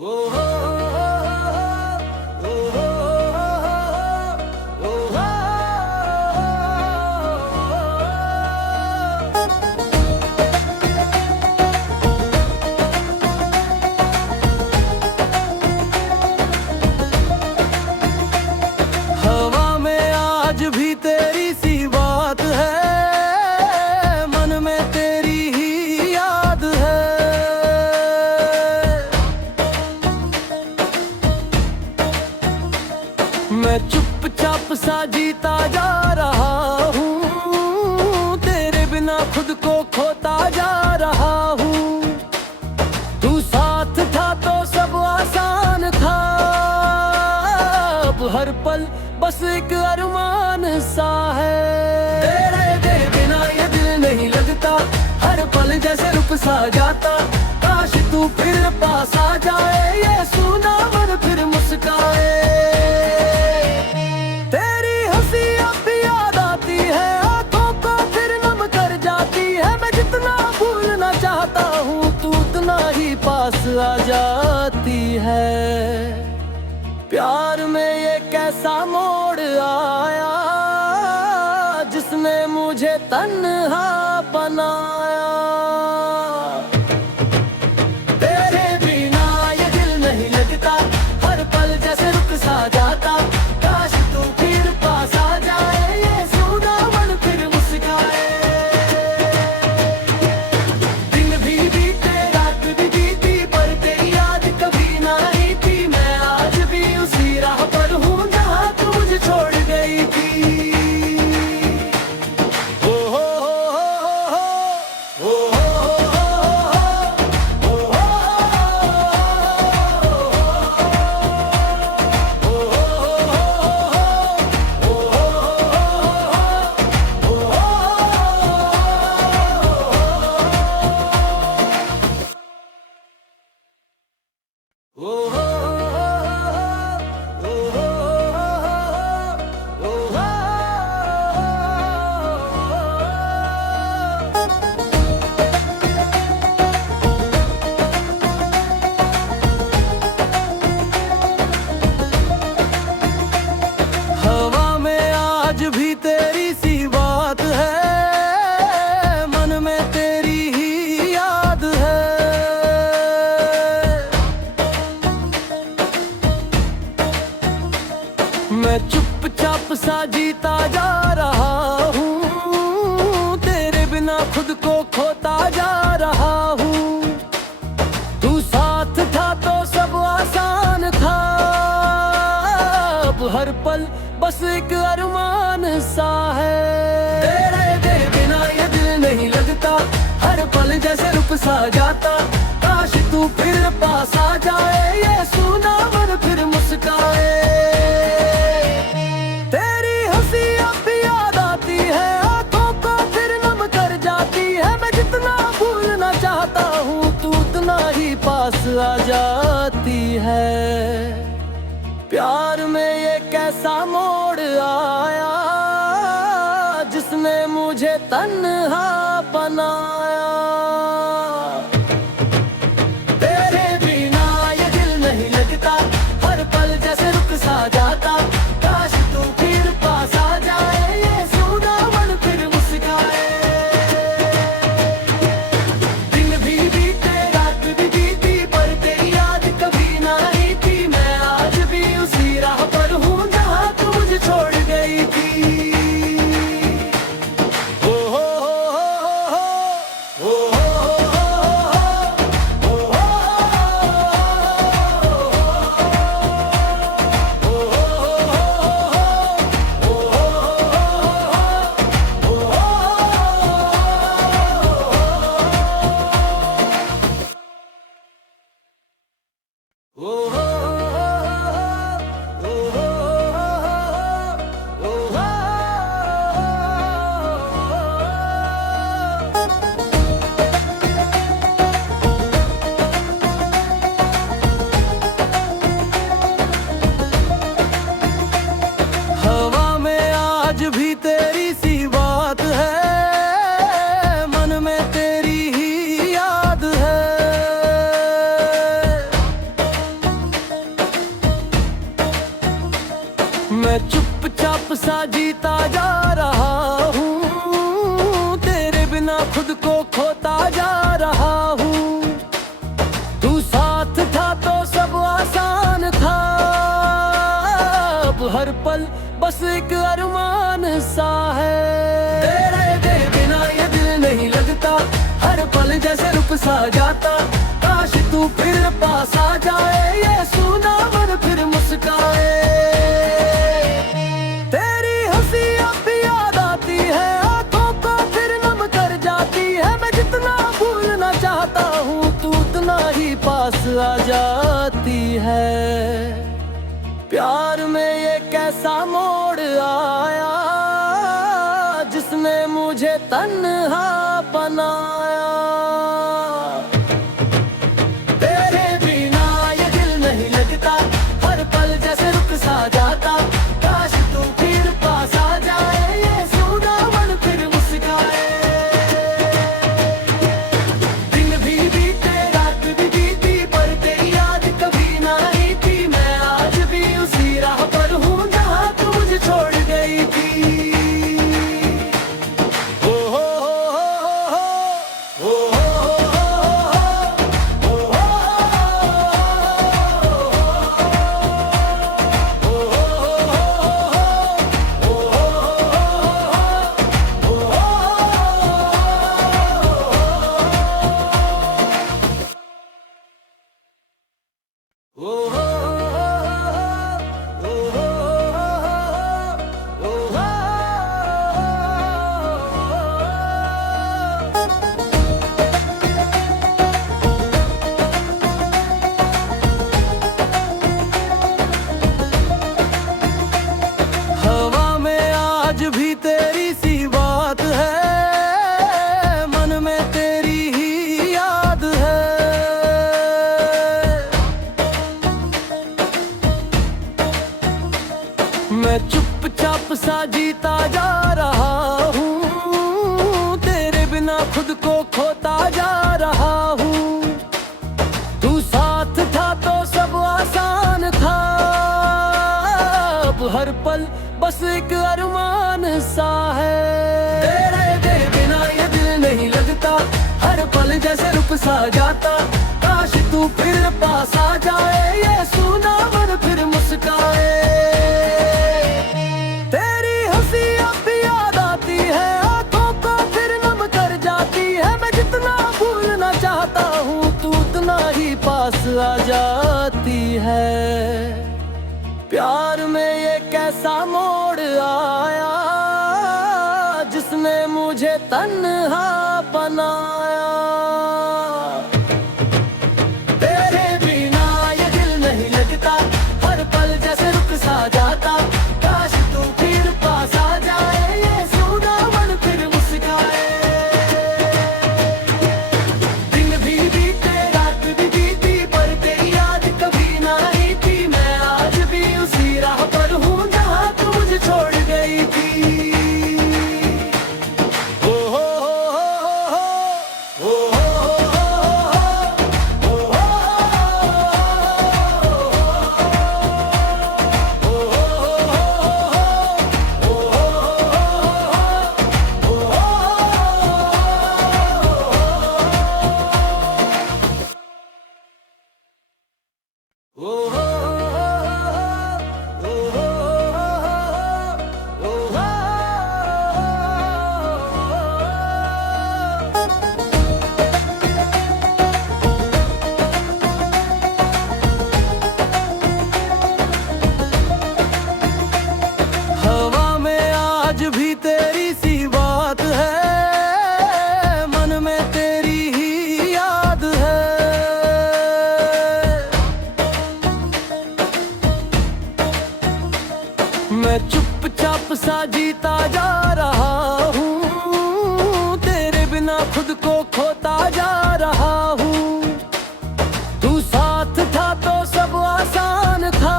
ओ हो ओ हो ओ हो। हवा में आज भी तेरी सी बात है, मन में तेरी ही याद है। मैं चुपचाप सा जीता जा रहा हूँ, तेरे बिना खुद को खोता जा रहा हूँ। तू साथ था तो सब आसान था, अब हर पल बस एक अरमान सा है। तेरे बिना ये दिल नहीं लगता, हर पल जैसे रुक सा जाता। काश तू फिर पास आ जाए, ये सूना मन फिर मुस्काए। तेरी हंसी अब भी याद आती है, आंखों को फिर नम कर जाती है। मैं जितना भूलना चाहता हूँ, तू उतना ही पास आ जाती है। प्यार में ये कैसा मोड़ आया, जिसने मुझे तन्हा बनाया। तेरे बिना ये दिल नहीं लगता, हर पल जैसे रुक सा जाता। काश तू फिर पास आ जाए, ये सूना मन फिर मुस्काए। दिन भी बीते रात भी बीती, पर तेरी याद कभी ना आई थी। मैं आज भी उसी राह पर हूँ जहाँ तू मुझे छोड़ गई थी। ओ हो ओ हो हवा में आज भी तेरी सी बात है, मन में तेरी ही याद है। मैं चुपचाप सा जीता जा रहा हूँ, तेरे बिना खुद को खोता जा रहा हूँ। तू साथ था तो सब आसान था, अब हर पल बस एक अरमान सा है। तेरे बिना ये दिल नहीं लगता, हर पल जैसे रुक सा जाता। काश तू फिर पास आ जाए, ये सूना मन फिर मुस्काए। तेरी हंसी अब भी याद आती है, आंखों को फिर नम कर जाती है। मैं जितना भूलना चाहता हूँ, तू उतना ही पास आ जाती है। प्यार में ये कैसा मोड़ आया, जिसने मुझे तन्हा बनाया। तेरे बिना ये दिल नहीं लगता, हर पल जैसे रुक सा जाता। काश तू फिर पास आ जाए, ये सूना मन फिर मुस्काए। दिन भी बीते रात भी बीती, पर तेरी याद कभी ना आई थी। मैं आज भी उसी राह पर हूँ जहाँ तू मुझे छोड़ गई थी। ओ हो ओ हो हवा में आज भी तेरी सी बात है, मन में तेरी ही याद है। मैं चुपचाप सा जीता जा रहा हूँ, तेरे बिना खुद को खोता जा रहा हूँ। तू साथ था तो सब आसान था, अब हर पल बस एक अरमान सा है। तेरे बिना ये दिल नहीं लगता, हर पल जैसे रुक सा जाता। काश तू फिर पास आ जाए, ये सूना मन फिर मुस्काए। तेरी हंसी अब भी याद आती है, आंखों को फिर नम कर जाती है। मैं जितना भूलना चाहता हूँ, तू उतना ही पास आ जाती है। प्यार में ये कैसा मोड़ आया, जिसने मुझे तन्हा बनाया। तेरे बिना ये दिल नहीं लगता, हर पल जैसे रुक सा जाता। काश तू फिर पास आ जाए, ये सूना मन फिर मुस्काए। दिन भी बीते रात भी बीती, पर तेरी याद कभी ना आई थी। मैं आज भी उसी राह पर हूँ जहाँ तू मुझे छोड़ गई थी। हवा में आज भी तेरी सी बात है, मन में तेरी ही याद है। मैं चुपचाप सा जीता जा रहा हूँ, तेरे बिना खुद को खोता जा रहा हूँ। तू साथ था तो सब आसान था, अब हर पल बस एक अरमान सा है। तेरे बिना ये दिल नहीं लगता, हर पल जैसे रुक सा जाता। काश तू फिर पास आ जाए, ये सूना मन फिर मुस्काए। तेरी हंसी अब भी याद आती है, आंखों को फिर नम कर जाती है। मैं जितना भूलना चाहता हूँ, तू उतना ही पास आ जाती है। प्यार में ये कैसा मोड़ आया, जिसने मुझे तन्हा बनाया। तेरे बिना ये दिल नहीं लगता, हर पल जैसे रुक सा जाता। काश तू फिर पास आ जाए, ये सूना मन फिर मुस्काए। दिन भी बीते रात भी बीती, पर तेरी याद कभी ना आई थी। मैं आज भी उसी राह पर हूँ जहाँ तू मुझे छोड़ गई थी। हवा में आज भी तेरी सी बात है, मन में तेरी ही याद है। मैं चुपचाप सा जीता जा रहा हूँ, तेरे बिना खुद को खोता जा रहा हूँ। तू साथ था तो सब आसान था,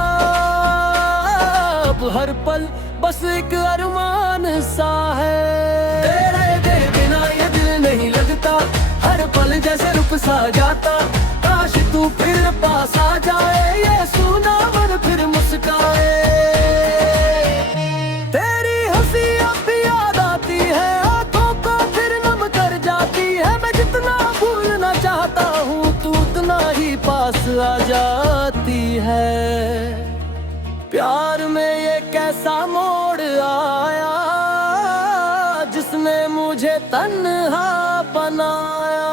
अब हर पल बस एक अरमान सा है। तेरे बिना ये दिल नहीं लगता, हर पल जैसे रुक सा जाता। काश तू फिर पास आ जाए, ये सूना मन फिर मुस्काए। आ जाती है। प्यार में ये कैसा मोड़ आया जिसने मुझे तन्हा बनाया।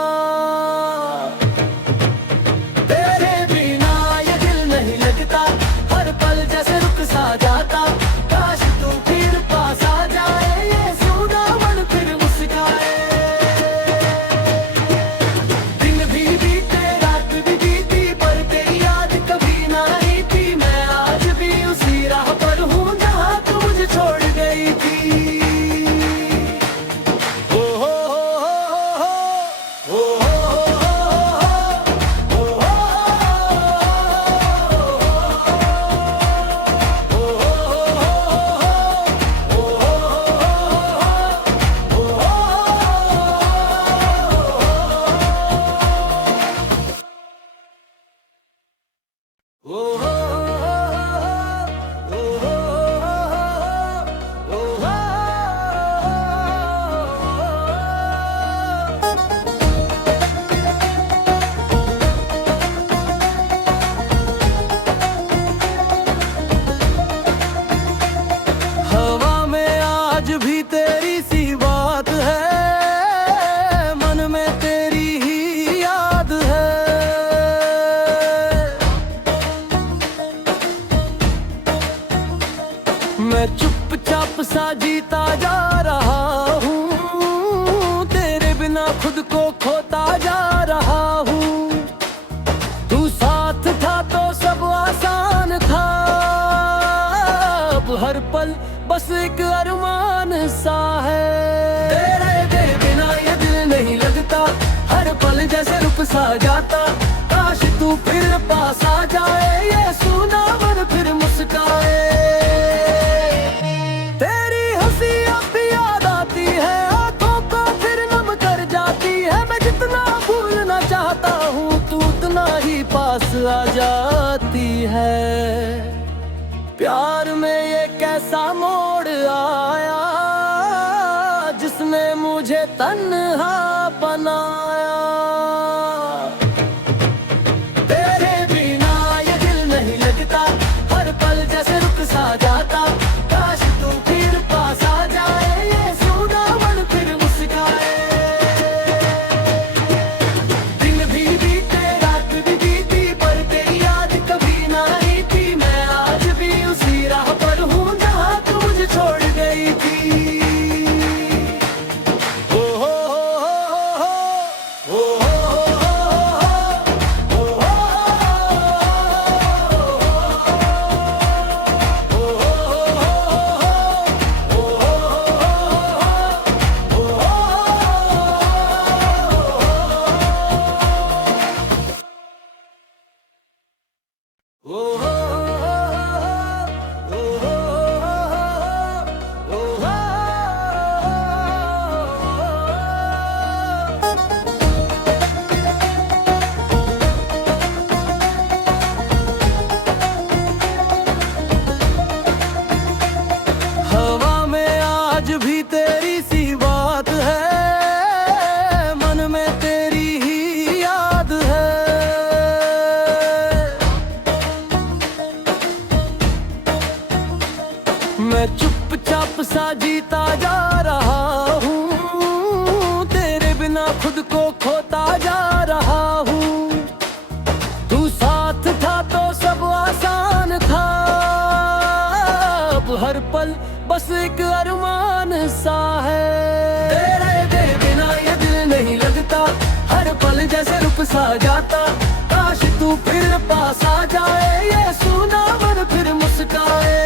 तेरे बिना ये दिल नहीं लगता, हर पल जैसे रुक सा जाता। काश तू फिर पास आ जाए, ये सूना मन फिर मुस्काए। दिन भी बीते रात भी बीती, पर तेरी याद कभी ना आई थी। मैं आज भी उसी राह पर हूँ जहाँ तू मुझे छोड़ गई थी। हवा में आज भी तेरी सी बात है, मन में तेरी ही याद है। मैं चुपचाप सा जीता जा रहा हूँ, तेरे बिना खुद को खोता जा रहा हूँ। तू साथ था तो सब आसान था, अब हर पल बस एक अरमान सा है। तेरे बिना ये दिल नहीं लगता, हर पल जैसे रुक सा जाता। काश तू फिर पास आ जाए, ये सूना मन फिर मुस्काए। तेरी हंसी अब भी याद आती है, आंखों को फिर नम कर जाती है। मैं जितना भूलना चाहता हूँ, तू उतना ही पास आ जाती है। प्यार में ये कैसा मोड़ आया जिसने मुझे तन्हा बनाया। तेरे बिना ये दिल नहीं लगता, हर पल जैसे रुक सा जाता। काश तू फिर पास आ जाए, ये सूना मन फिर मुस्काए। दिन भी बीते रात भी बीती, पर तेरी याद कभी ना आई थी। मैं आज भी उसी राह पर हूँ जहाँ तू मुझे छोड़ गई थी। ओ हो हो हो हो हवा में आज भी तेरी सी बात है, मन में तेरी ही याद है। मैं चुपचाप सा जीता जा रहा हूँ, तेरे बिना खुद को खोता जा रहा हूँ। तू साथ था तो सब आसान था, अब हर पल बस एक अरमान सा है। तेरे बिना ये दिल नहीं लगता, हर पल जैसे रुक सा जाता। काश तू फिर पास आ जाए, ये सूना मन फिर मुस्काए।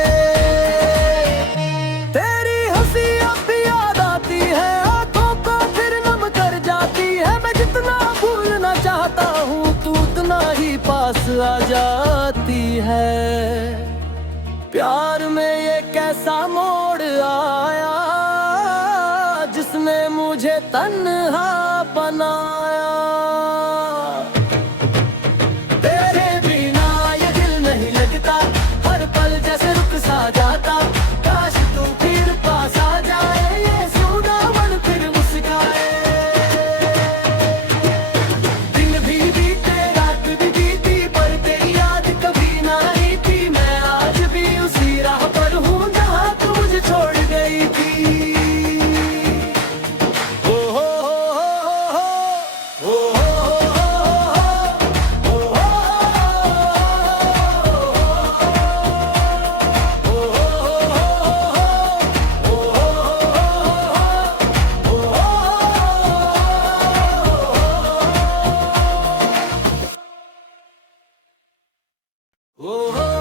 तेरी हंसी अब भी याद आती है, आंखों को फिर नम कर जाती है। मैं जितना भूलना चाहता हूँ, तू उतना ही पास आ जाती है। प्यार में ये कैसा मोड़ आया जिसने मुझे तन्हा बनाया। तेरे बिना ये दिल नहीं लगता, हर पल जैसे रुक सा जाता। काश तू फिर पास आ जाए, ये सूना मन फिर मुस्काए। दिन भी बीते रात भी बीती, पर ओ हो